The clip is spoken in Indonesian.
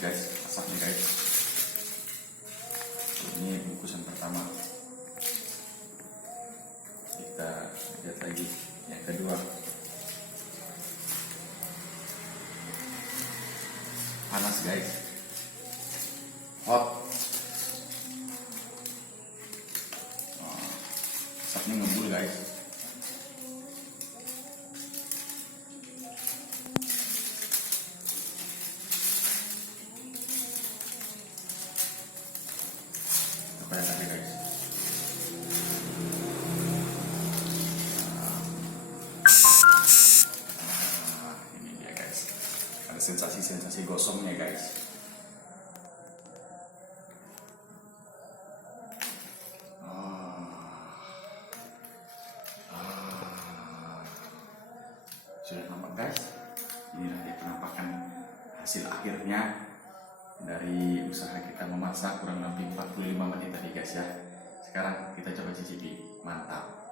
guys asapnya guys. Ini bungkusan pertama, kita lihat lagi yang kedua. Panas guys, hot. Asapnya ngebul guys. Kayak tadi guys. Ini dia guys. Ada sensasi gosongnya guys. Sudah nampak guys. Inilah dia penampakan hasil akhirnya dari usaha kita memasak kurang lebih 45 menit tadi guys ya. Sekarang kita coba cicipi, mantap.